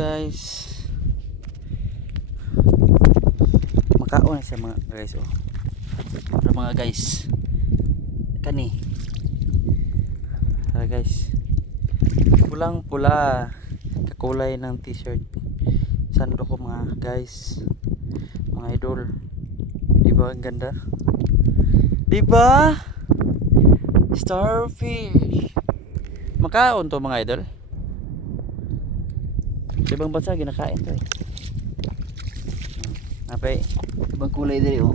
guys. Makaon na siya mga guys. Oh. Para mga guys. Kani. Para guys. Pulang pula. Kakulay ng t-shirt. Sando ko mga guys. Mga idol. Diba ang ganda? Diba? Starfish. Makaon to mga idol. Sa ibang bansa ginakain to eh. Napay ibang kulay diri oh.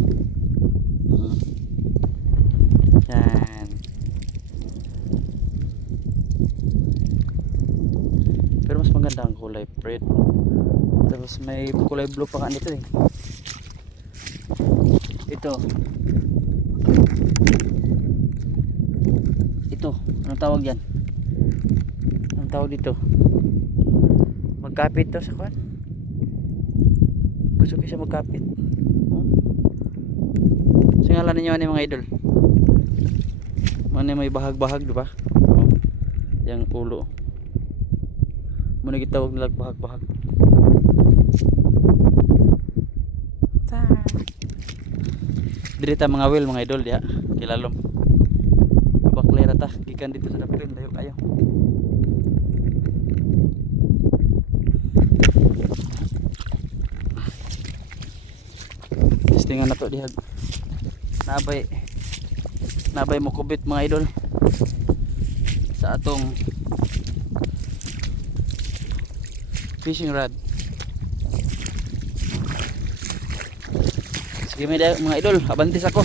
Yan. Pero mas maganda ang kulay red. Tapos may kulay blue pa nga nito eh. Ito. Ito, anong tawag yan? Anong tawag dito? Magkapit to sa kwan. Gusto ko siya magkapit. Singalan ninyo ano mga idol? Ano may bahag-bahag diba? Yang ulo. Muna gitawag nila bahag-bahag. Dirita mga whale mga idol ya. Kilalom. Baklera ta gikan dito sa daplin dayo kayo. Testingan na to dihag. Nabay mo kubit mga idol sa atong fishing rod. Sige mga idol, abantis ako.